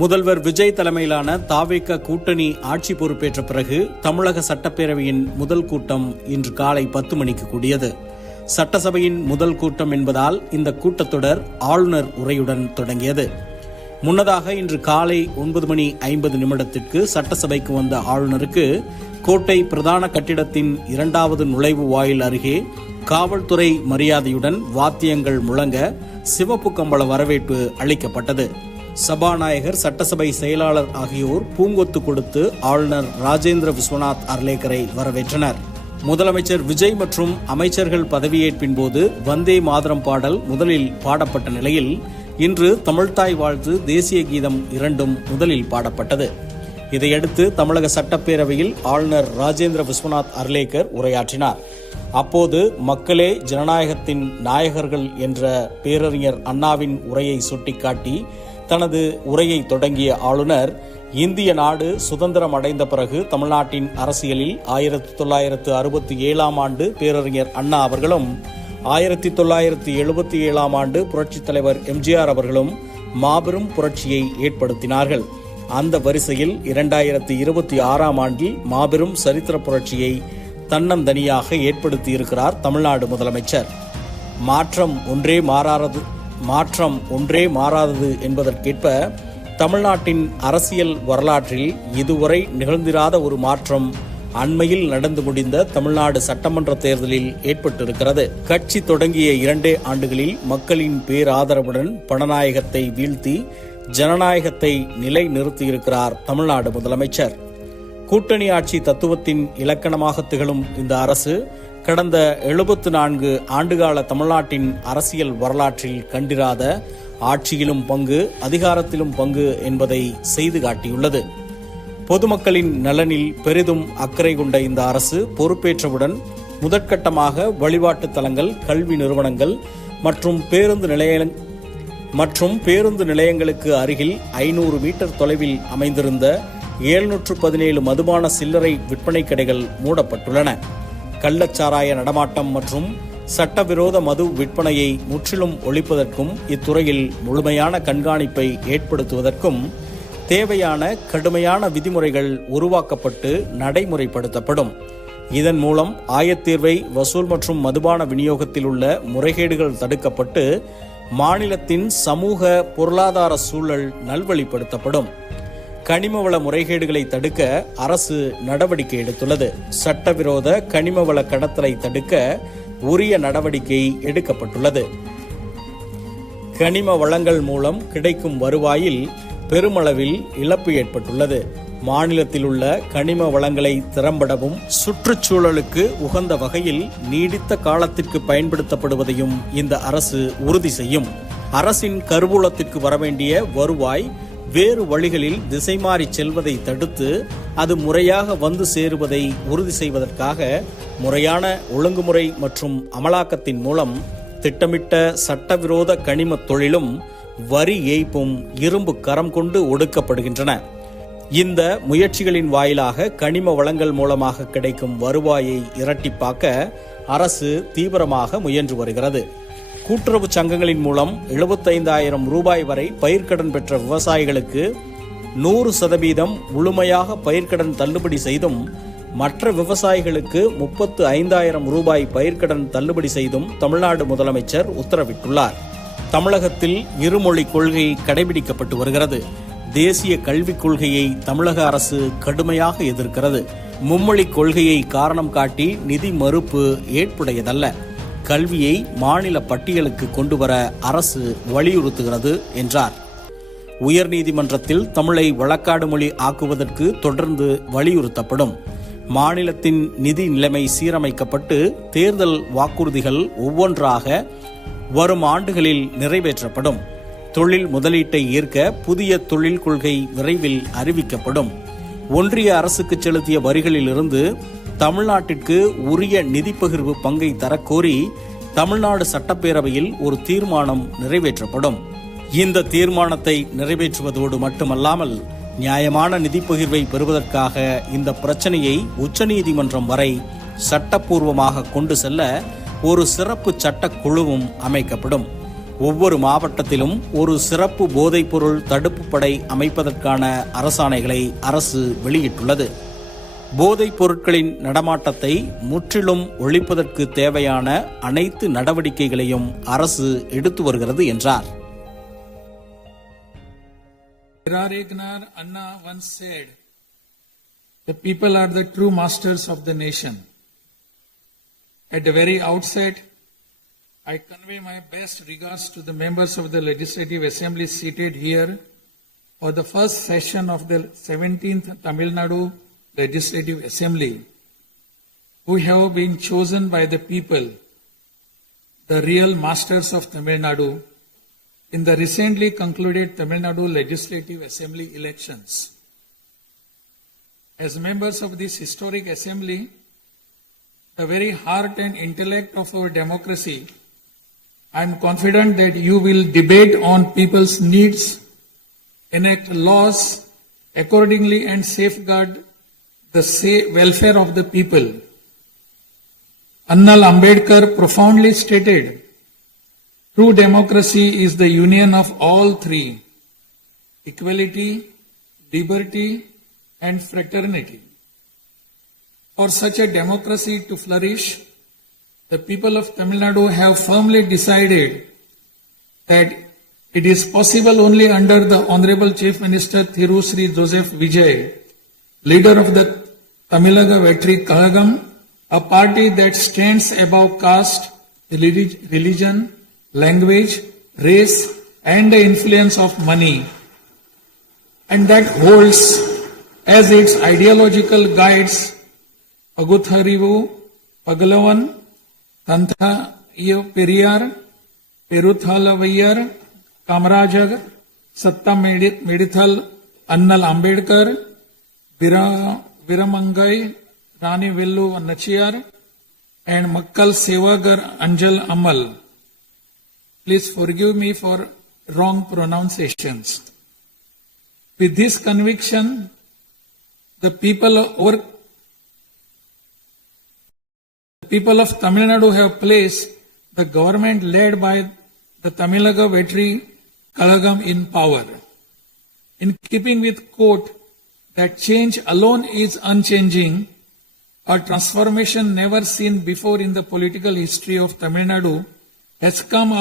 முதல்வர் விஜய் தலைமையிலான TVK கூட்டணி ஆட்சி பொறுப்பேற்ற பிறகு தமிழக சட்டப்பேரவையின் முதல் கூட்டம் இன்று காலை 10 மணிக்கு கூடியது. சட்டசபையின் முதல் கூட்டம் என்பதால் இந்த கூட்டத்தொடர் ஆளுநர் உரையுடன் தொடங்கியது. முன்னதாக இன்று காலை 9:50 சட்டசபைக்கு வந்த ஆளுநருக்கு கோட்டை பிரதான கட்டிடத்தின் 2வது நுழைவு வாயில் அருகே காவல்துறை மரியாதையுடன் வாத்தியங்கள் முழங்க சிவப்பு கம்பள வரவேற்பு அளிக்கப்பட்டது. சபாநாயகர், சட்டசபை செயலாளர் ஆகியோர் பூங்கொத்து கொடுத்து ஆளுநர் ராஜேந்திர விஸ்வநாத் அர்லேக்கரை வரவேற்றனர். முதலமைச்சர் விஜய் மற்றும் அமைச்சர்கள் பதவியேற்பின் போது வந்தே மாதரம் பாடல் முதலில் பாடப்பட்ட நிலையில் இன்று தமிழ்த்தாய் வாழ்த்து, தேசிய கீதம் இரண்டும் முதலில் பாடப்பட்டது. இதையடுத்து தமிழக சட்டப்பேரவையில் ஆளுநர் ராஜேந்திர விஸ்வநாத் அர்லேக்கர் உரையாற்றினார். அப்போது மக்களே ஜனநாயகத்தின் நாயகர்கள் என்ற பேரறிஞர் அண்ணாவின் உரையை சுட்டிக்காட்டி தனது உரையை தொடங்கிய ஆளுநர், இந்திய நாடு சுதந்திரம் அடைந்த பிறகு தமிழ்நாட்டின் அரசியலில் 1967 ஆண்டு பேரறிஞர் அண்ணா அவர்களும் 1977 ஆண்டு புரட்சித் தலைவர் எம்ஜிஆர் அவர்களும் மாபெரும் புரட்சியை ஏற்படுத்தினார்கள். அந்த வரிசையில் 2026 ஆண்டில் மாபெரும் சரித்திர புரட்சியை தன்னந்தனியாக ஏற்படுத்தியிருக்கிறார் தமிழ்நாடு முதலமைச்சர். மாற்றம் ஒன்றே மாறாதது என்பதற்கேற்ப தமிழ்நாட்டின் அரசியல் வரலாற்றில் இதுவரை நிகழ்ந்திராத ஒரு மாற்றம் அண்மையில் நடந்து முடிந்த தமிழ்நாடு சட்டமன்ற தேர்தலில் ஏற்பட்டிருக்கிறது. கட்சி தொடங்கிய 2 ஆண்டுகளில் மக்களின் பேராதரவுடன் பணநாயகத்தை வீழ்த்தி ஜனநாயகத்தை நிலை நிறுத்தியிருக்கிறார் தமிழ்நாடு முதலமைச்சர். கூட்டணி ஆட்சி தத்துவத்தின் இலக்கணமாக திகழும் இந்த அரசு கடந்த 74 ஆண்டுகால தமிழ்நாட்டின் அரசியல் வரலாற்றில் கண்டிராத ஆட்சியிலும் பங்கு, அதிகாரத்திலும் பங்கு என்பதை செய்து காட்டியுள்ளது. பொதுமக்களின் நலனில் பெரிதும் அக்கறை கொண்ட இந்த அரசு பொறுப்பேற்றவுடன் முதற்கட்டமாக வழிபாட்டு தலங்கள், கல்வி நிறுவனங்கள் மற்றும் பேருந்து நிலையங்களுக்கு அருகில் 500 மீட்டர் தொலைவில் அமைந்திருந்த 717 மதுபான சில்லறை விற்பனை கடைகள் மூடப்பட்டுள்ளன. கள்ளச்சாராய நடமாட்டம் மற்றும் சட்டவிரோத மது விற்பனையை முற்றிலும் ஒழிப்பதற்கும் இத்துறையில் முழுமையான கண்காணிப்பை ஏற்படுத்துவதற்கும் தேவையான கடுமையான விதிமுறைகள் உருவாக்கப்பட்டு நடைமுறைப்படுத்தப்படும். இதன் மூலம் ஆயத்தீர்வை, வசூல் மற்றும் மதுபான விநியோகத்தில் உள்ள முறைகேடுகள் தடுக்கப்பட்டு மாநிலத்தின் சமூக பொருளாதார சூழல் நல்வழிப்படுத்தப்படும். கனிமவள முறைகேடுகளை தடுக்க அரசு நடவடிக்கை எடுத்துள்ளது. சட்டவிரோத கனிமவள கடத்தலை தடுக்க உரிய நடவடிக்கை எடுக்கப்பட்டுள்ளது. கனிம வளங்கள் மூலம் கிடைக்கும் வருவாயில் பெருமளவில் இழப்பு ஏற்பட்டுள்ளது. மாநிலத்தில் உள்ள கனிம வளங்களை திறம்படவும் சுற்றுச்சூழலுக்கு உகந்த வகையில் நீடித்த காலத்திற்கு பயன்படுத்தப்படுவதையும் இந்த அரசு உறுதி செய்யும். அரசின் கருவூலத்திற்கு வரவேண்டிய வருவாய் வேறு வழிகளில் திசை மாறி செல்வதை தடுத்து அது முறையாக வந்து சேருவதை உறுதி செய்வதற்காக முறையான ஒழுங்குமுறை மற்றும் அமலாக்கத்தின் மூலம் திட்டமிட்ட சட்டவிரோத கனிம தொழிலும் வரி ஏய்ப்பும் இரும்பு கரம் கொண்டு ஒடுக்கப்படுகின்றன. இந்த முயற்சிகளின் வாயிலாக கனிம வளங்கள் மூலமாக கிடைக்கும் வருவாயை இரட்டிப்பாக்க அரசு தீவிரமாக முயன்று வருகிறது. கூட்டுறவு சங்கங்களின் மூலம் 75,000 ரூபாய் வரை பயிர்க்கடன் பெற்ற விவசாயிகளுக்கு 100% முழுமையாக பயிர்க்கடன் தள்ளுபடி செய்தும், மற்ற விவசாயிகளுக்கு 35,000 ரூபாய் பயிர்க்கடன் தள்ளுபடி செய்தும் தமிழ்நாடு முதலமைச்சர் உத்தரவிட்டுள்ளார். தமிழகத்தில் இருமொழி கொள்கை கடைபிடிக்கப்பட்டு வருகிறது. தேசிய கல்விக் கொள்கையை தமிழக அரசு கடுமையாக எதிர்க்கிறது. மும்மொழி கொள்கையை காரணம் காட்டி நிதி மறுப்பு ஏற்புடையதல்ல. கல்வியை மாநில பட்டியலுக்கு கொண்டுவர அரசு வலியுறுத்துகிறது என்றார். உயர்நீதிமன்றத்தில் தமிழை வழக்காடு மொழி ஆக்குவதற்கு தொடர்ந்து வலியுறுத்தப்படும். மாநிலத்தின் நிதி நிலைமை சீரமைக்கப்பட்டு தேர்தல் வாக்குறுதிகள் ஒவ்வொன்றாக வரும் ஆண்டுகளில் நிறைவேற்றப்படும். தொழில் முதலீட்டை ஈர்க்க புதிய தொழில் கொள்கை விரைவில் அறிவிக்கப்படும். ஒன்றிய அரசுக்கு செலுத்திய வரிகளிலிருந்து தமிழ்நாட்டிற்கு உரிய நிதி பகிர்வு பங்கை தரக்கோரி தமிழ்நாடு சட்டப்பேரவையில் ஒரு தீர்மானம் நிறைவேற்றப்படும். இந்த தீர்மானத்தை நிறைவேற்றுவதோடு மட்டுமல்லாமல் நியாயமான நிதி பகிர்வை பெறுவதற்காக இந்த பிரச்சனையை உச்சநீதிமன்றம் வரை சட்டப்பூர்வமாக கொண்டு செல்ல ஒரு சிறப்பு சட்ட குழுவும் அமைக்கப்படும். ஒவ்வொரு மாவட்டத்திலும் ஒரு சிறப்பு போதைப்பொருள் தடுப்பு படை அமைப்பதற்கான அரசாணைகளை அரசு வெளியிட்டுள்ளது. போதைப் பொருட்களின் நடமாட்டத்தை முற்றிலும் ஒழிப்பதற்கு தேவையான அனைத்து நடவடிக்கைகளையும் அரசு எடுத்து வருகிறது என்றார். Anna once said, "The people are the true masters of the nation." At the very outset, I convey my best regards to the members of the Legislative Assembly seated here for the first session of the 17th Tamil Nadu Legislative Assembly, who have been chosen by the people, the real masters of Tamil Nadu, in the recently concluded Tamil Nadu Legislative Assembly elections. As members of this historic assembly, the very heart and intellect of our democracy, I am confident that you will debate on people's needs, enact laws accordingly, and safeguard the welfare of the people. Annal Ambedkar profoundly stated, "True democracy is the union of all three: equality, liberty, and fraternity." For such a democracy to flourish, the people of Tamil Nadu have firmly decided that it is possible only under the Honorable Chief Minister Thiru Sri Joseph Vijay, leader of the Tamilaga Vetri Kalagam, a party that stands above caste, religion, language, race, and the influence of money, and that holds as its ideological guides Pagutharivu, Pagalavan, Tantha Periyar, Peruthalavayar, Kamarajag, Satta Medithal, Annal Ambedkar, Viramangai, Rani Vellu Nachiyar, and Makkal Sevagar Anjal Amal. Please forgive me for wrong pronunciations. With this conviction, the people of Tamil Nadu have placed the government led by the Tamilaga Vetri Kalagam in power. In keeping with quote that change alone is unchanging, a transformation never seen before in the political history of Tamil Nadu has come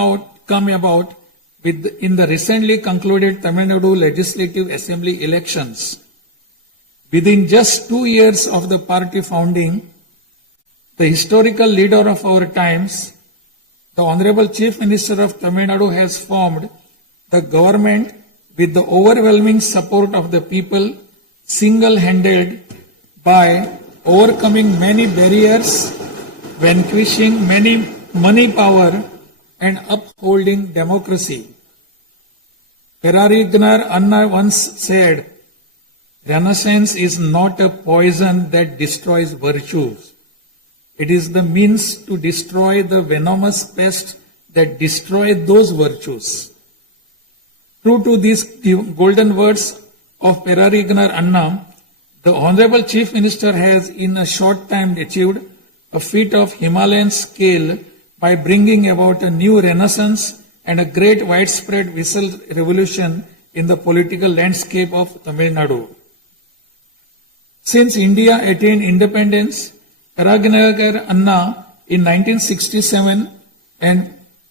about in the recently concluded Tamil Nadu Legislative Assembly elections. Within just 2 years of the party founding, the historical leader of our times, the Honorable Chief Minister of Tamil Nadu, has formed the government with the overwhelming support of the people, single-handed, by overcoming many barriers, vanquishing many money power, and upholding democracy. Perarignar Anna once said, "Renaissance is not a poison that destroys virtues. It is the means to destroy the venomous pest that destroys those virtues." True to these golden words of Perarignar Anna, the Honorable Chief Minister has in a short time achieved a feat of Himalayan scale by bringing about a new renaissance and a great widespread visual revolution in the political landscape of Tamil Nadu. Since India attained independence, Perarignar Anna in 1967 and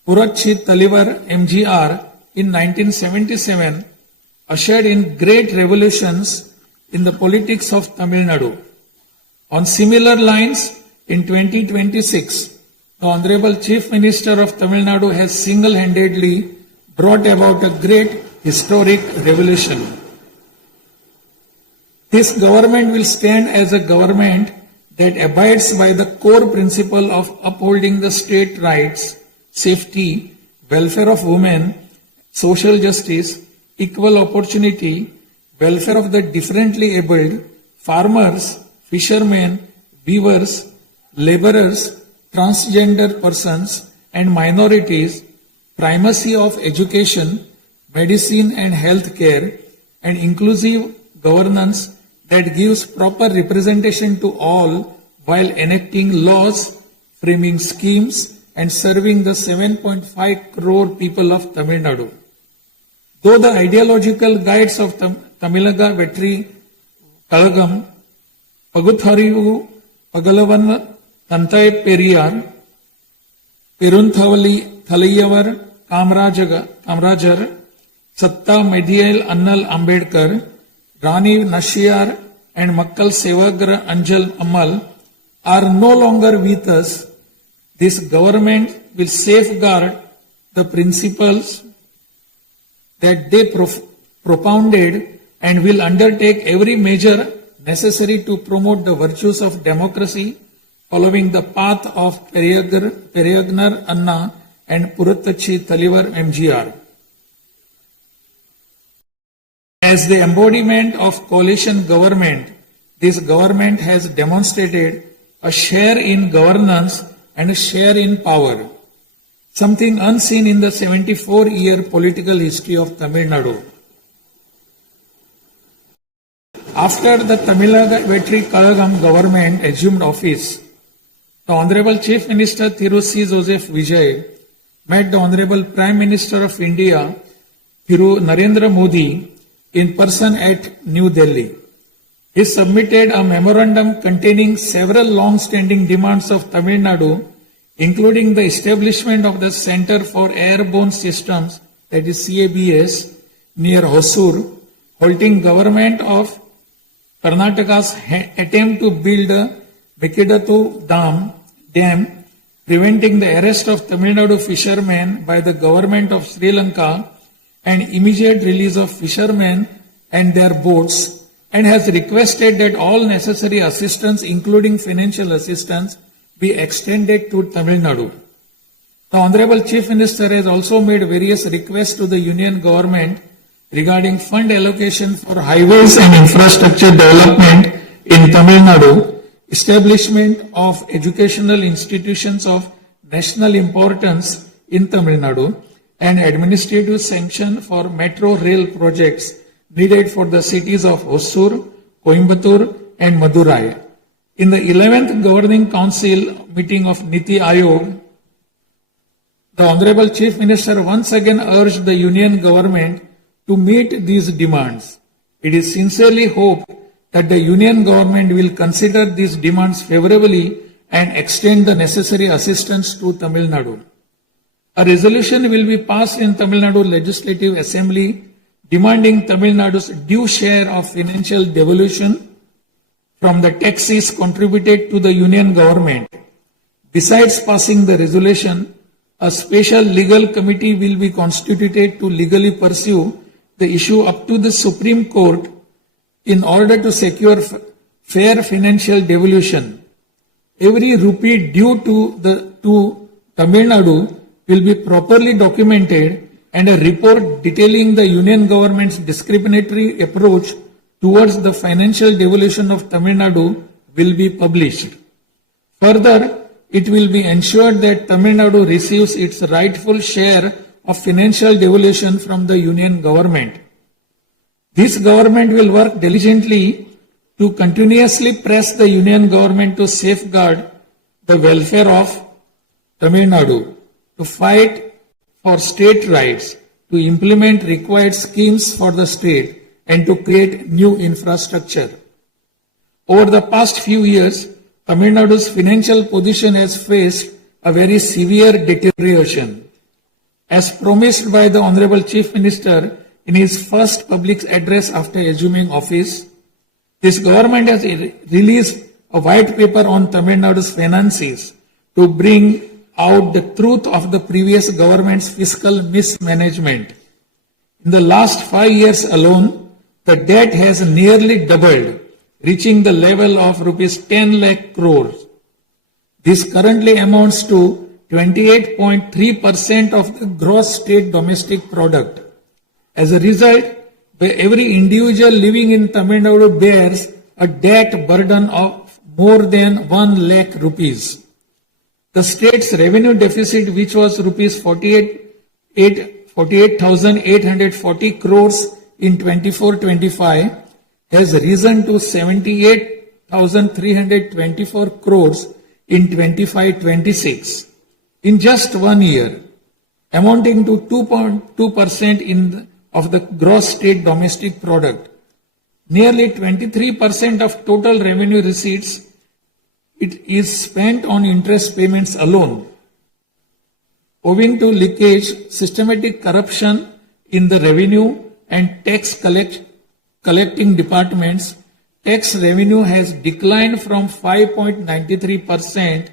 Purachi Talivar MGR in 1977 ushered in great revolutions in the politics of Tamil Nadu. On similar lines, in 2026, the Honorable Chief Minister of Tamil Nadu has single-handedly brought about a great historic revolution. This government will stand as a government that abides by the core principle of upholding the state rights, safety, welfare of women, social justice, equal opportunity, welfare of the differently abled, farmers, fishermen, weavers, laborers, transgender persons, and minorities, primacy of education, medicine and health care, and inclusive governance that gives proper representation to all while enacting laws, framing schemes, and serving the 7.5 crore people of Tamil Nadu. Though the ideological guides of Tamilaga Vetri Kalagam, Pagutharivu, Pagalavan, Tantai Periyar, Perunthawali Thalayavar, Kamrajar, Satta Medial Annal Ambedkar, Rani Nashiyar, and Makkal Sevagra Anjal Amal are no longer with us. This government will safeguard the principles that they propounded and will undertake every measure necessary to promote the virtues of democracy following the path of Periyagnar Anna and Purattachi Talivar MGR. As the embodiment of coalition government, this government has demonstrated a share in governance and a share in power, something unseen in the 74-year political history of Tamil Nadu. After the Tamilaga Vetri Kalagam government assumed office, the Honorable Chief Minister Thiru C. Joseph Vijay met the Honorable Prime Minister of India, Thiru Narendra Modi, in person at New Delhi. He submitted a memorandum containing several long-standing demands of Tamil Nadu, including the establishment of the Center for Airborne Systems, that is CABS, near Hosur, halting government of Karnataka's attempt to build a Mekidatu Dam, preventing the arrest of Tamil Nadu fishermen by the government of Sri Lanka and immediate release of fishermen and their boats, and has requested that all necessary assistance, including financial assistance, be extended to Tamil Nadu. The Honorable Chief Minister has also made various requests to the Union Government regarding fund allocation for highways and infrastructure development in Tamil Nadu, establishment of educational institutions of national importance in Tamil Nadu, and administrative sanction for metro rail projects needed for the cities of Hosur, Coimbatore, and Madurai. In the 11th Governing Council meeting of Niti Aayog, the Honorable Chief Minister once again urged the Union Government to meet these demands. It is sincerely hoped that the Union Government will consider these demands favorably and extend the necessary assistance to Tamil Nadu. A resolution will be passed in Tamil Nadu Legislative Assembly demanding Tamil Nadu's due share of financial devolution from the taxes contributed to the Union Government. Besides passing the resolution, a special legal committee will be constituted to legally pursue the issue up to the Supreme Court in order to secure fair financial devolution. Every rupee due to Tamil Nadu will be properly documented, and a report detailing the Union Government's discriminatory approach towards the financial devolution of Tamil Nadu will be published. Further, it will be ensured that Tamil Nadu receives its rightful share of financial devolution from the Union Government. This government will work diligently to continuously press the Union Government to safeguard the welfare of Tamil Nadu, to fight for state rights, to implement required schemes for the state, and to create new infrastructure. Over the past few years, Tamil Nadu's financial position has faced a very severe deterioration. As promised by the Honorable Chief Minister in his first public address after assuming office, this government has released a white paper on Tamil Nadu's finances to bring out the truth of the previous government's fiscal mismanagement. In the last 5 years alone, the debt has nearly doubled, reaching the level of rupees 10 lakh crores. This currently amounts to 28.3% of the gross state domestic product. As a result, every individual living in Tamil Nadu bears a debt burden of more than 1 lakh rupees. The state's revenue deficit, which was rupees 48,840 crores in 24-25, has risen to 78,324 crores in 25-26. in just 1 year, amounting to 2.2% of the gross state domestic product. Nearly 23% of total revenue receipts it is spent on interest payments alone. Owing to leakage, systematic corruption in the revenue and tax collecting departments, tax revenue has declined from 5.93%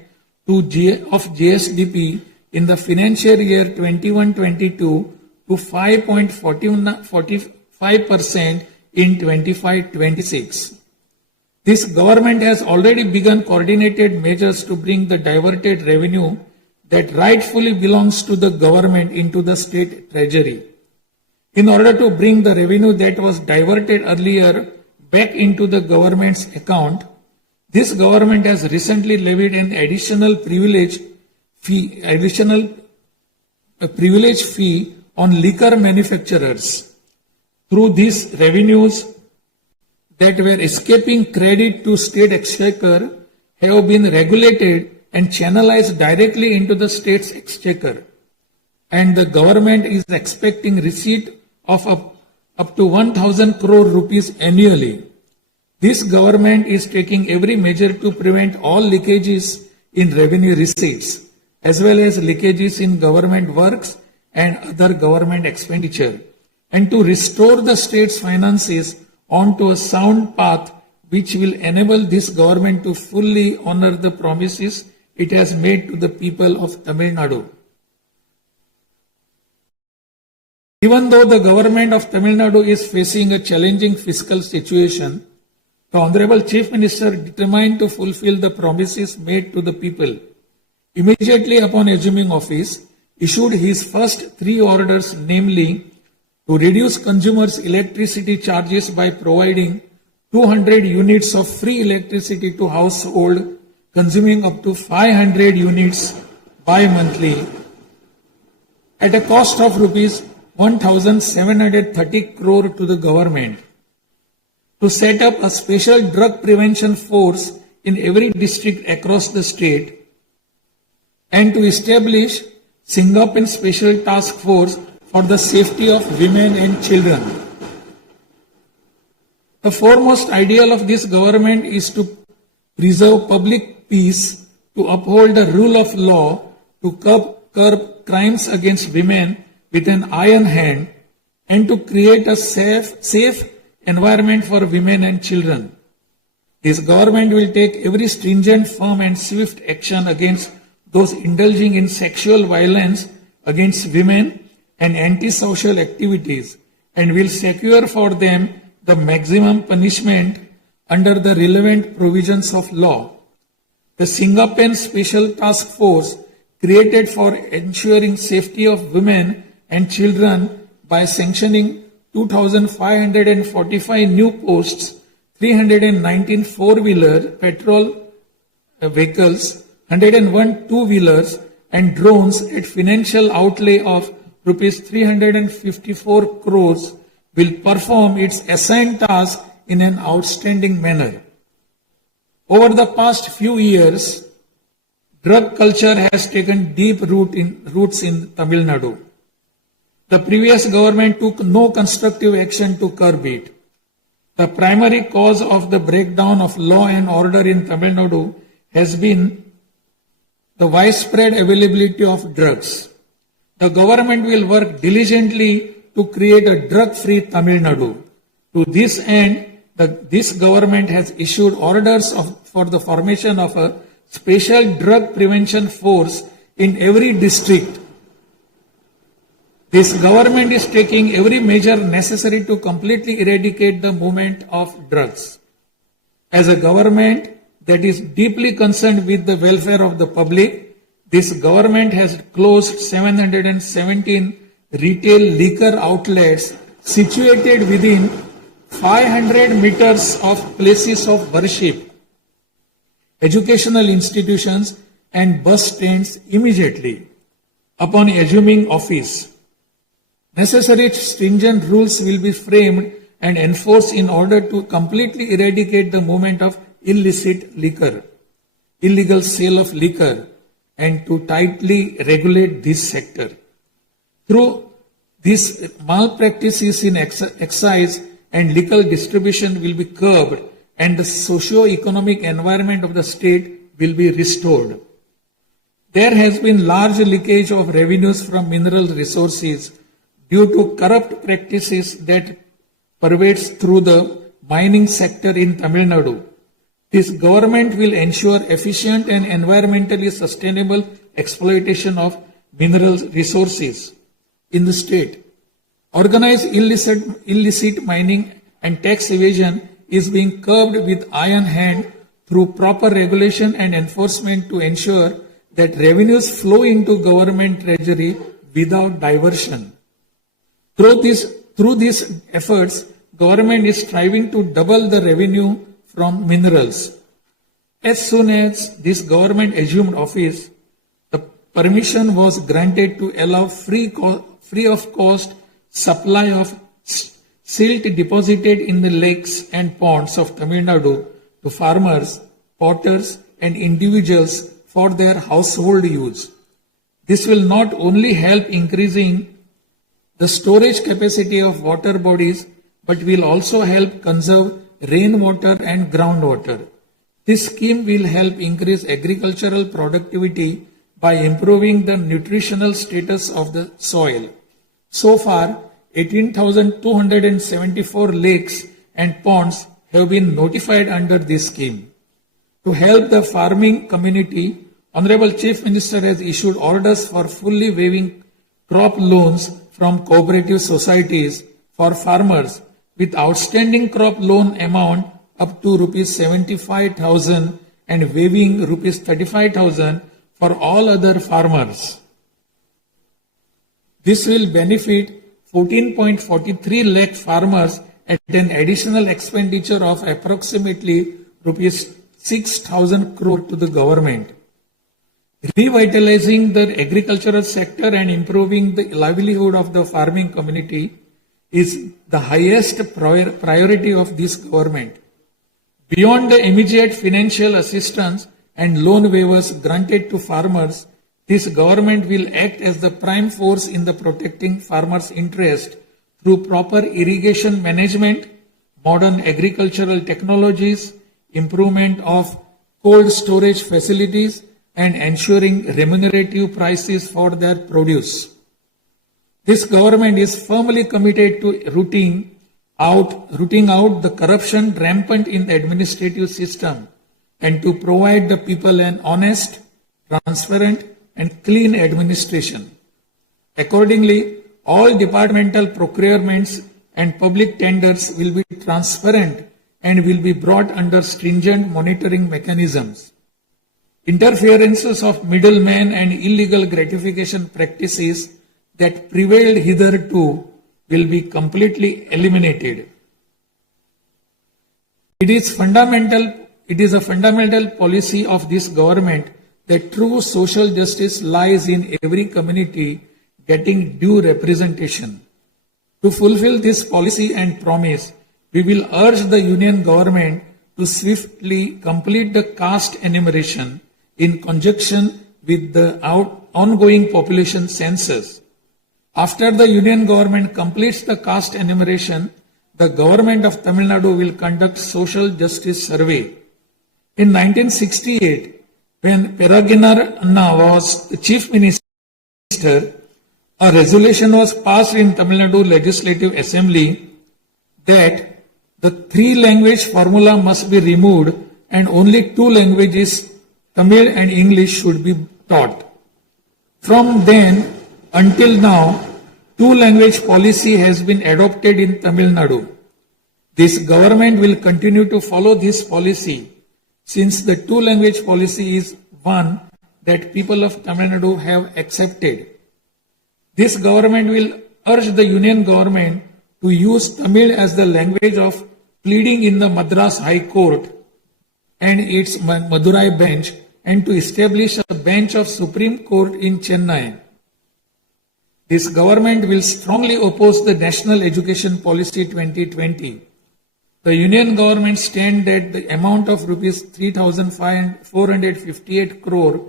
of GSDP in the financial year 21-22 to 5.45% in 25-26. This government has already begun coordinated measures to bring the diverted revenue that rightfully belongs to the government into the state treasury. In order to bring the revenue that was diverted earlier back into the government's account, this government has recently levied an additional privilege fee on liquor manufacturers. Through these revenues that were escaping credit to state exchequer have been regulated and channelized directly into the state's exchequer, and the government is expecting receipt of up to 1,000 crore rupees annually. This government is taking every measure to prevent all leakages in revenue receipts, as well as leakages in government works and other government expenditure, and to restore the state's finances onto a sound path which will enable this government to fully honor the promises it has made to the people of Tamil Nadu. Even though the government of Tamil Nadu is facing a challenging fiscal situation, the Honorable Chief Minister, determined to fulfill the promises made to the people, immediately upon assuming office, issued his first 3 orders, namely, to reduce consumers' electricity charges by providing 200 units of free electricity to household consuming up to 500 units bi-monthly at a cost of rupees 1,730 crore to the government, to set up a special drug prevention force in every district across the state, and to establish Singaporean Special Task Force for the safety of women and children. The foremost ideal of this government is to preserve public peace, to uphold the rule of law, to curb crimes against women with an iron hand, and to create a safe environment for women and children. This government will take every stringent, firm and swift action against those indulging in sexual violence against women and antisocial activities, and will secure for them the maximum punishment under the relevant provisions of law. The Singaporean Special Task Force, created for ensuring safety of women and children by sanctioning 2,545 new posts, 319 four-wheeler petrol vehicles, 101 two-wheelers and drones at financial outlay of rupees 354 crores, will perform its assigned task in an outstanding manner. Over the past few years, drug culture has taken deep roots in Tamil Nadu. The previous government took no constructive action to curb it. The primary cause of the breakdown of law and order in Tamil Nadu has been the widespread availability of drugs. The government will work diligently to create a drug-free Tamil Nadu. To this end, this government has issued orders for the formation of a special drug prevention force in every district. This government is taking every measure necessary to completely eradicate the movement of drugs. As a government that is deeply concerned with the welfare of the public, this government has closed 717 retail liquor outlets situated within 500 meters of places of worship, educational institutions and bus stands immediately upon assuming office. Necessary stringent rules will be framed and enforced in order to completely eradicate the movement of illicit liquor, illegal sale of liquor, and to tightly regulate this sector. Through these malpractices in excise and liquor distribution will be curbed and the socio-economic environment of the state will be restored. There has been large leakage of revenues from mineral resources due to corrupt practices that pervades through the mining sector in Tamil Nadu. This government will ensure efficient and environmentally sustainable exploitation of mineral resources in the state. Organized illicit mining and tax evasion is being curbed with iron hand through proper regulation and enforcement to ensure that revenues flow into government treasury without diversion. Through these efforts, government is striving to double the revenue from minerals. As soon as this government assumed office, the permission was granted to allow free of cost supply of silt deposited in the lakes and ponds of Tamil Nadu to farmers, potters and individuals for their household use. This will not only help increasing the storage capacity of water bodies, but will also help conserve rainwater and groundwater. This scheme will help increase agricultural productivity by improving the nutritional status of the soil. So far, 18,274 lakes and ponds have been notified under this scheme. To help the farming community, Honorable Chief Minister has issued orders for fully waiving crop loans from cooperative societies for farmers with outstanding crop loan amount up to rupees 75,000 and waiving rupees 35,000 for all other farmers. This will benefit 14.43 lakh farmers at an additional expenditure of approximately rupees 6,000 crore to the government. Revitalizing the agricultural sector and improving the livelihood of the farming community is the highest priority of this government. Beyond the immediate financial assistance and loan waivers granted to farmers, this government will act as the prime force in the protecting farmers' interest through proper irrigation management, modern agricultural technologies, improvement of cold storage facilities, and ensuring remunerative prices for their produce. This government is firmly committed to rooting out the corruption rampant in the administrative system and to provide the people an honest, transparent, and clean administration. Accordingly, all departmental procurements and public tenders will be transparent and will be brought under stringent monitoring mechanisms. Interferences of middlemen and illegal gratification practices that prevailed hitherto will be completely eliminated. It is a fundamental policy of this government that true social justice lies in every community getting due representation. To fulfill this policy and promise, we will urge the Union government to swiftly complete the caste enumeration in conjunction with the ongoing population census. After the Union government completes the caste enumeration, the government of Tamil Nadu will conduct social justice survey. In 1968, when Peregrinath Anna was the chief minister, a resolution was passed in Tamil Nadu Legislative Assembly that the 3-language formula must be removed and only 2 languages, Tamil and English, should be taught. From then until now, 2-language policy has been adopted in Tamil Nadu. This government will continue to follow this policy since the 2-language policy is one that people of Tamil Nadu have accepted. This government will urge the Union government to use Tamil as the language of pleading in the Madras High Court and its Madurai bench and to establish a bench of Supreme Court in Chennai. This government will strongly oppose the National Education Policy 2020. The Union government stands that the amount of rupees 3,458 crore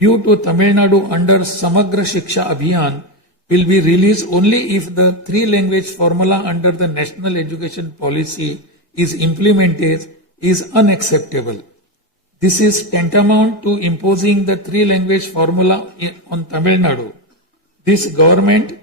due to Tamil Nadu under Samagra Shiksha Abhiyan will be released only if the three-language formula under the National Education Policy is implemented is unacceptable. This is tantamount to imposing the three-language formula on Tamil Nadu. This government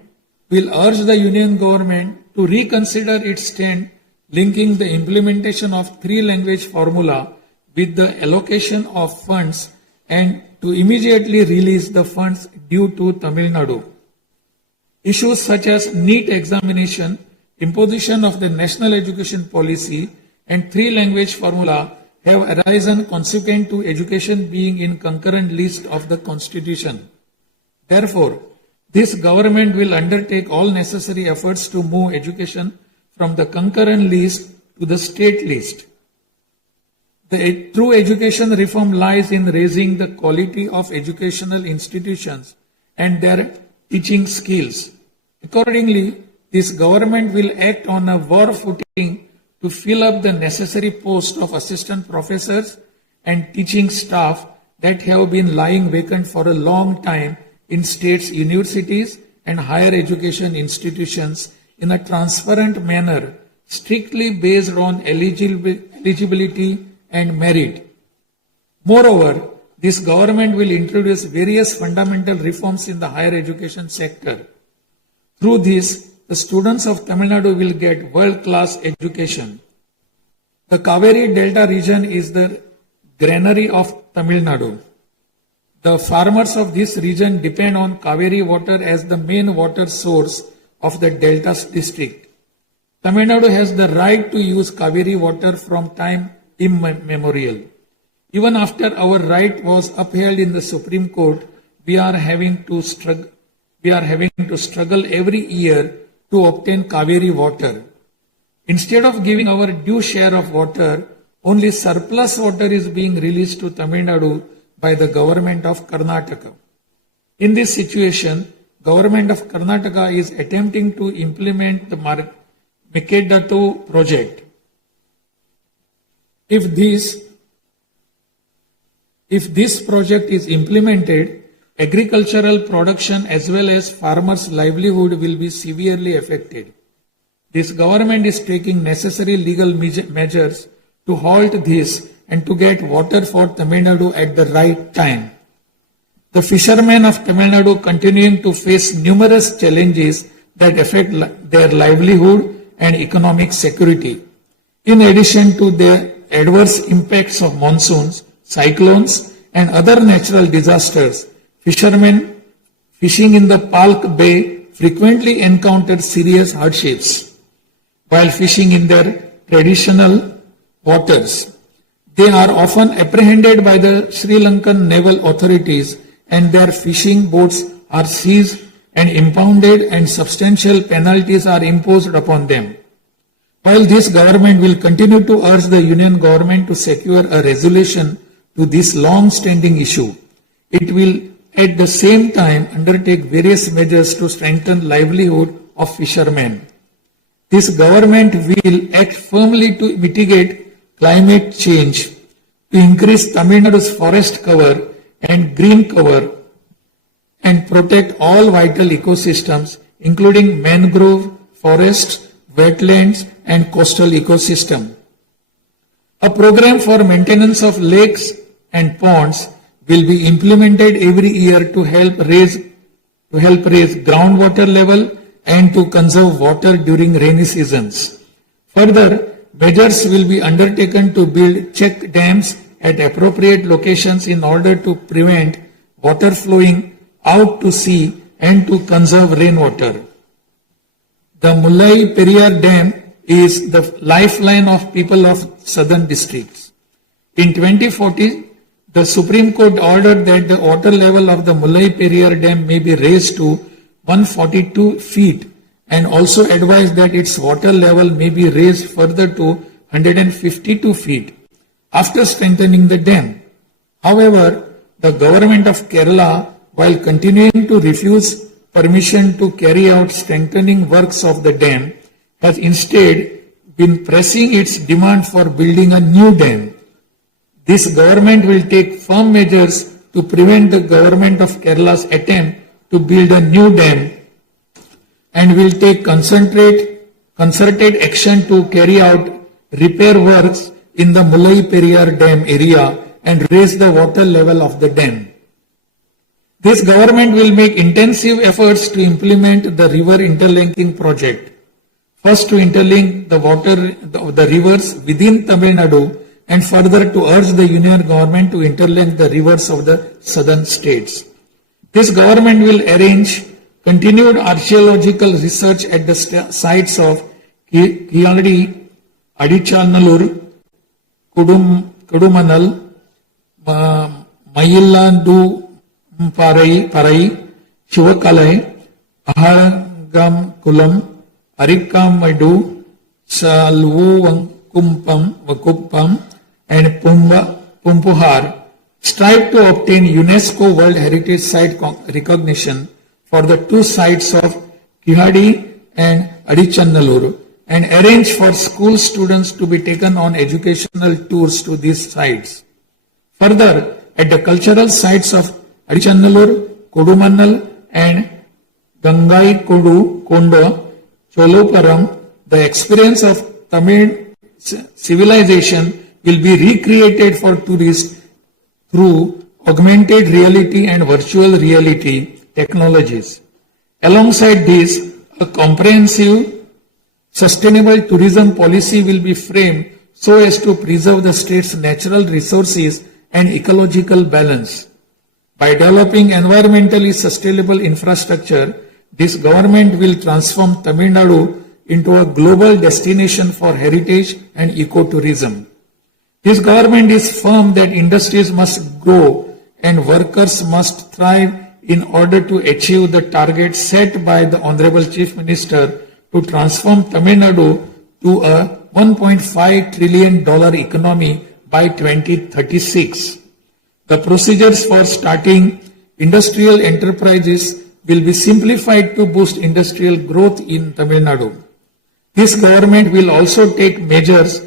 will urge the Union government to reconsider its stand linking the implementation of three-language formula with the allocation of funds and to immediately release the funds due to Tamil Nadu. Issues such as NEET examination, imposition of the National Education Policy, and three-language formula have arisen consequent to education being in concurrent list of the Constitution. Therefore, this government will undertake all necessary efforts to move education from the concurrent list to the state list. The true education reform lies in raising the quality of educational institutions and their teaching skills. Accordingly, this government will act on a war footing to fill up the necessary post of assistant professors and teaching staff that have been lying vacant for a long time in states' universities and higher education institutions in a transparent manner, strictly based on eligibility and merit. Moreover, this government will introduce various fundamental reforms in the higher education sector. Through this, the students of Tamil Nadu will get world-class education. The Kaveri Delta region is the granary of Tamil Nadu. The farmers of this region depend on Kaveri water as the main water source of the Delta district. Tamil Nadu has the right to use Kaveri water from time immemorial. Even after our right was upheld in the Supreme Court, we are having to struggle every year to obtain Kaveri water. Instead of giving our due share of water, only surplus water is being released to Tamil Nadu by the government of Karnataka. In this situation, government of Karnataka is attempting to implement the Mekedatu project. If this project is implemented, agricultural production as well as farmers' livelihood will be severely affected. This government is taking necessary legal measures to halt this and to get water for Tamil Nadu at the right time. The fishermen of Tamil Nadu continuing to face numerous challenges that affect their livelihood and economic security. In addition to the adverse impacts of monsoons, cyclones, and other natural disasters, fishermen fishing in the Palk Bay frequently encounter serious hardships while fishing in their traditional waters. They are often apprehended by the Sri Lankan naval authorities and their fishing boats are seized and impounded and substantial penalties are imposed upon them. While this government will continue to urge the Union government to secure a resolution to this long-standing issue, it will at the same time undertake various measures to strengthen livelihood of fishermen. This government will act firmly to mitigate climate change, to increase Tamil Nadu's forest cover and green cover, and protect all vital ecosystems, including mangrove, forests, wetlands, and coastal ecosystem. A program for maintenance of lakes and ponds will be implemented every year to help raise groundwater level and to conserve water during rainy seasons. Further, measures will be undertaken to build check dams at appropriate locations in order to prevent water flowing out to sea and to conserve rainwater. The Mullai Periyar Dam is the lifeline of people of southern districts. In 2014, the Supreme Court ordered that the water level of the Mullai Periyar Dam may be raised to 142 feet and also advised that its water level may be raised further to 152 feet after strengthening the dam. However, the government of Kerala, while continuing to refuse permission to carry out strengthening works of the dam, has instead been pressing its demand for building a new dam. This government will take firm measures to to prevent the government of Kerala's attempt to build a new dam and will take concerted action to carry out repair works in the Mulai Periyar Dam area and raise the water level of the dam. This government will make intensive efforts to implement the river interlinking project. First, to interlink the rivers within Tamil Nadu, and further to urge the union government to interlink the rivers of the southern states. This government will arrange continued archaeological research at the sites of Kiyadi, Adichanallur, Kudumanal, Mayillandu Parai, Shivakalai, Ahagamkulam, Arikamadu, Salvukuppam, and Pumpuhar strive to obtain UNESCO World Heritage Site recognition for the two sites of Kihadi and Adichanallur and arrange for school students to be taken on educational tours to these sites. Further, at the cultural sites of Adichanallur, Kodumannal and Gangai Kondo, Choluparam, the experience of Tamil civilization will be recreated for tourists through augmented reality and virtual reality technologies. Alongside this, a comprehensive sustainable tourism policy will be framed so as to preserve the state's natural resources and ecological balance. By developing environmentally sustainable infrastructure, this government will transform Tamil Nadu into a global destination for heritage and ecotourism. This government is firm that industries must grow and workers must thrive in order to achieve the target set by the Honorable Chief Minister to transform Tamil Nadu to a $1.5 trillion economy by 2036. The procedures for starting industrial enterprises will be simplified to boost industrial growth in Tamil Nadu. This government will also take measures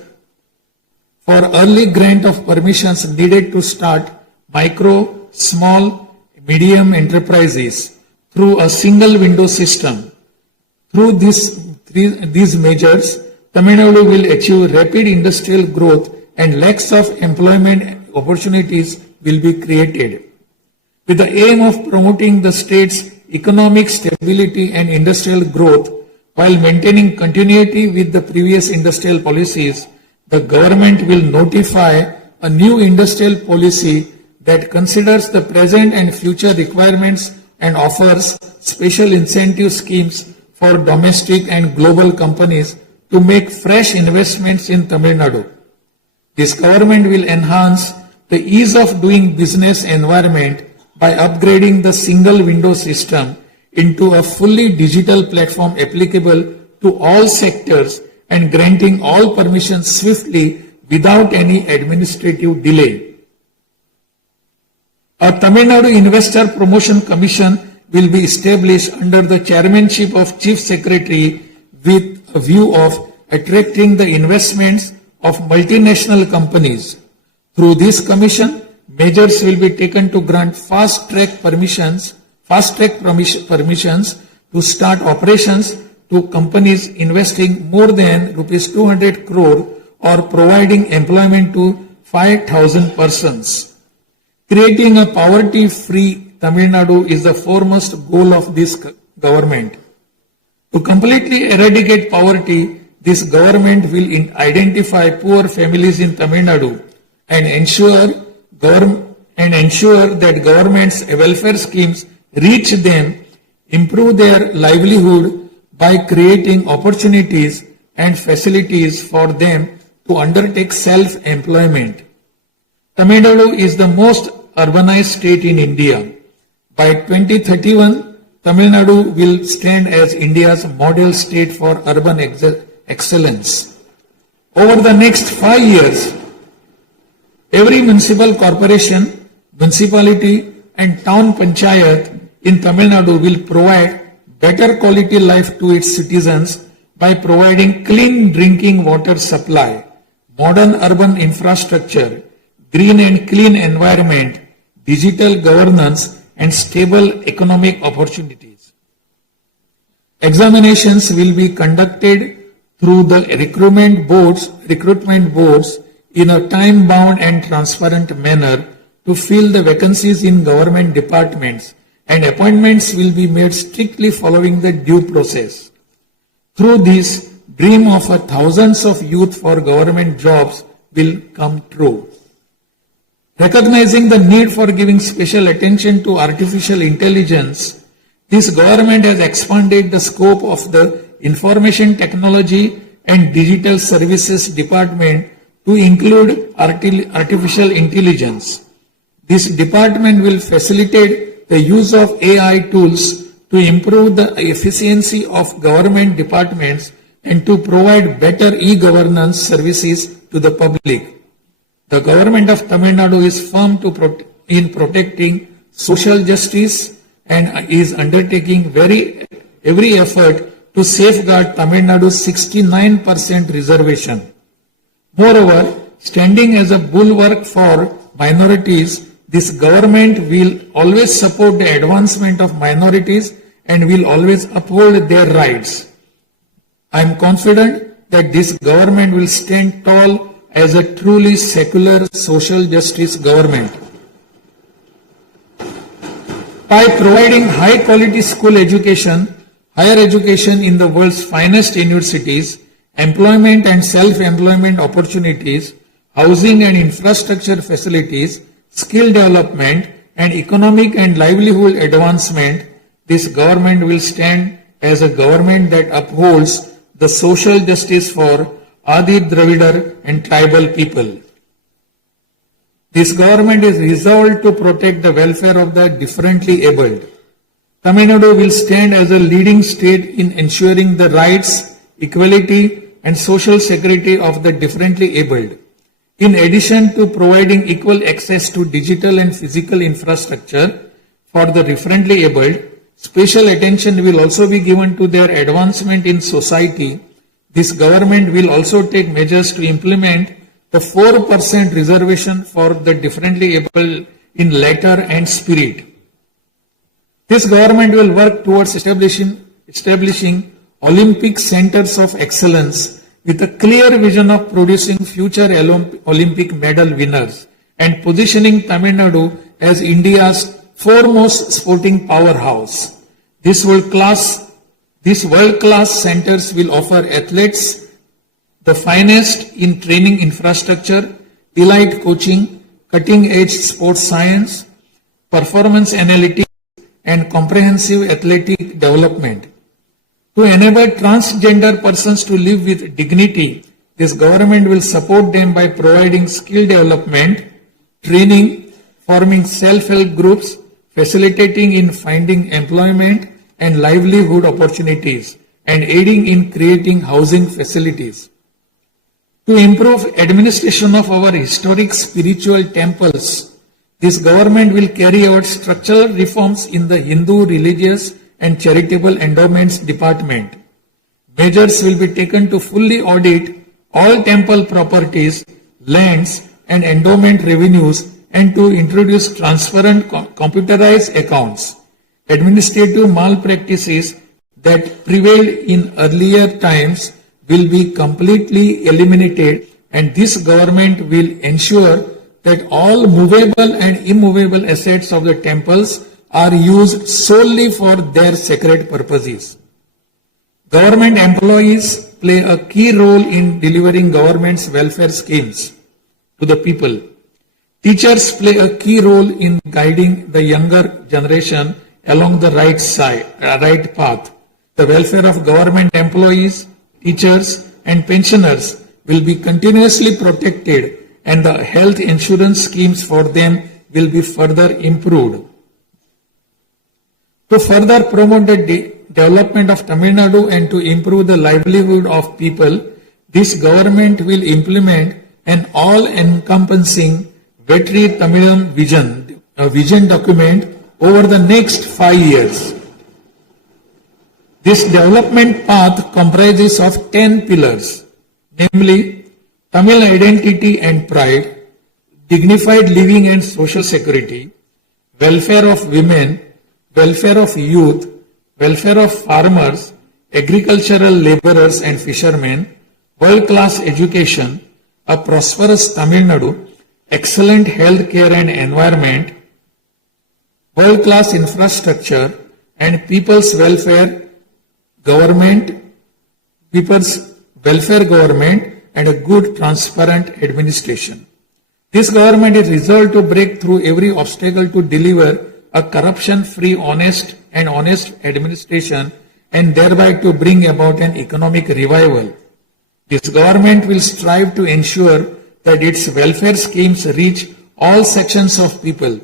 for early grant of permissions needed to start micro, small, medium enterprises through a single window system. Through these measures, Tamil Nadu will achieve rapid industrial growth and lakhs of employment opportunities will be created. With the aim of promoting the state's economic stability and industrial growth while maintaining continuity with the previous industrial policies, the government will notify a new industrial policy that considers the present and future requirements and offers special incentive schemes for domestic and global companies to make fresh investments in Tamil Nadu. This government will enhance the ease of doing business environment by upgrading the single window system into a fully digital platform applicable to all sectors and granting all permissions swiftly without any administrative delay. A Tamil Nadu Investor Promotion Commission will be established under the chairmanship of Chief Secretary with a view of attracting the investments of multinational companies. Through this commission, measures will be taken to grant fast-track permissions to start operations to companies investing more than rupees 200 crore or providing employment to 5,000 persons. Creating a poverty-free Tamil Nadu is the foremost goal of this government. To completely eradicate poverty, this government will identify poor families in Tamil Nadu and ensure that government's welfare schemes reach them, improve their livelihood by creating opportunities and facilities for them to undertake self-employment. Tamil Nadu is the most urbanized state in India. By 2031, Tamil Nadu will stand as India's model state for urban excellence. Over the next 5 years, every municipal corporation, municipality and town panchayat in Tamil Nadu will provide better quality life to its citizens by providing clean drinking water supply, modern urban infrastructure, green and clean environment, digital governance, and stable economic opportunities. Examinations will be conducted through the recruitment boards in a time-bound and transparent manner to fill the vacancies in government departments, and appointments will be made strictly following the due process. Through this, dream of thousands of youth for government jobs will come true. Recognizing the need for giving special attention to artificial intelligence, this government has expanded the scope of the Information Technology and Digital Services Department to include artificial intelligence. This department will facilitate the use of AI tools to improve the efficiency of government departments and to provide better e-governance services to the public. The government of Tamil Nadu is firm in protecting social justice and is undertaking every effort to safeguard Tamil Nadu's 69% reservation. Moreover, standing as a bulwark for minorities, this government will always support the advancement of minorities and will always uphold their rights. I am confident that this government will stand tall as a truly secular social justice government. By providing high quality school education, higher education in the world's finest universities, employment and self-employment opportunities, housing and infrastructure facilities, skill development, and economic and livelihood advancement, this government will stand as a government that upholds the social justice for Adi Dravidar and tribal people. This government is resolved to protect the welfare of the differently abled. Tamil Nadu will stand as a leading state in ensuring the rights, equality, and social security of the differently abled. In addition to providing equal access to digital and physical infrastructure for the differently abled, special attention will also be given to their advancement in society. This government will also take measures to implement the 4% reservation for the differently able in letter and spirit. This government will work towards establishing Olympic centers of excellence with a clear vision of producing future Olympic medal winners and positioning Tamil Nadu as India's foremost sporting powerhouse. These world-class centers will offer athletes the finest in training infrastructure, elite coaching, cutting-edge sports science, performance analytics, and comprehensive athletic development. To enable transgender persons to live with dignity, this government will support them by providing skill development, training, forming self-help groups, facilitating in finding employment and livelihood opportunities, and aiding in creating housing facilities. To improve administration of our historic spiritual temples, this government will carry out structural reforms in the Hindu religious and charitable endowments department. Measures will be taken to fully audit all temple properties, lands, and endowment revenues and to introduce transparent computerized accounts. Administrative malpractices that prevailed in earlier times will be completely eliminated, and this government will ensure that all movable and immovable assets of the temples are used solely for their sacred purposes. Government employees play a key role in delivering government's welfare schemes to the people. Teachers play a key role in guiding the younger generation along the right path. The welfare of government employees, teachers, and pensioners will be continuously protected, and the health insurance schemes for them will be further improved. To further promote the development of Tamil Nadu and to improve the livelihood of people, this government will implement an all-encompassing Vetri Tamilam vision document over the next 5 years. This development path comprises of 10 pillars, namely Tamil identity and pride, dignified living and social security, welfare of women, welfare of youth, welfare of farmers, agricultural laborers and fishermen, world-class education, a prosperous Tamil Nadu, excellent health care and environment, world-class infrastructure, and people's welfare government, and a good transparent administration. This government is resolved to break through every obstacle to deliver a corruption-free, honest administration and thereby to bring about an economic revival. This government will strive to ensure that its welfare schemes reach all sections of people.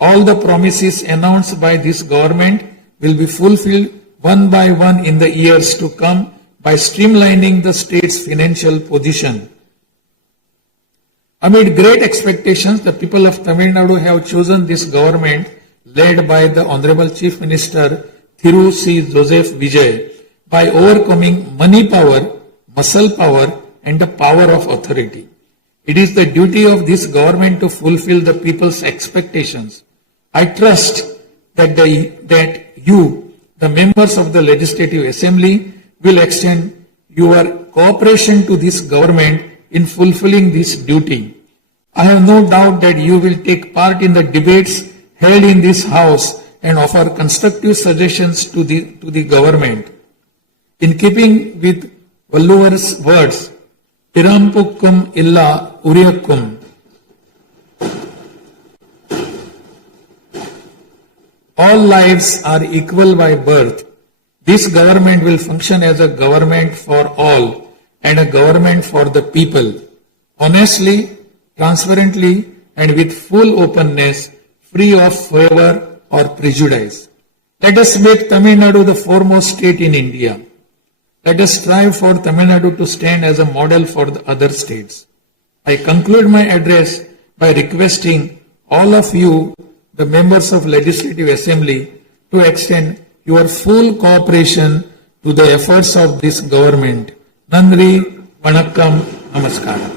All the promises announced by this government will be fulfilled one by one in the years to come by streamlining the state's financial position. Amid great expectations, the people of Tamil Nadu have chosen this government led by the Honorable Chief Minister Thiru C. Joseph Vijay by overcoming money power, muscle power, and the power of authority. It is the duty of this government to fulfill the people's expectations. I trust that you, the members of the Legislative Assembly, will extend your cooperation to this government in fulfilling this duty. I have no doubt that you will take part in the debates held in this House and offer constructive suggestions to the government. In keeping with Valluvar's words, Pirampukkum illa Uriyakkum, all lives are equal by birth. This government will function as a government for all and a government for the people, honestly, transparently, and with full openness, free of favor or prejudice. Let us make Tamil Nadu the foremost state in India. Let us strive for Tamil Nadu to stand as a model for the other states. I conclude my address by requesting all of you, the members of Legislative Assembly, to extend your full cooperation to the efforts of this government. Nandri, Vanakkam, Namaskaram.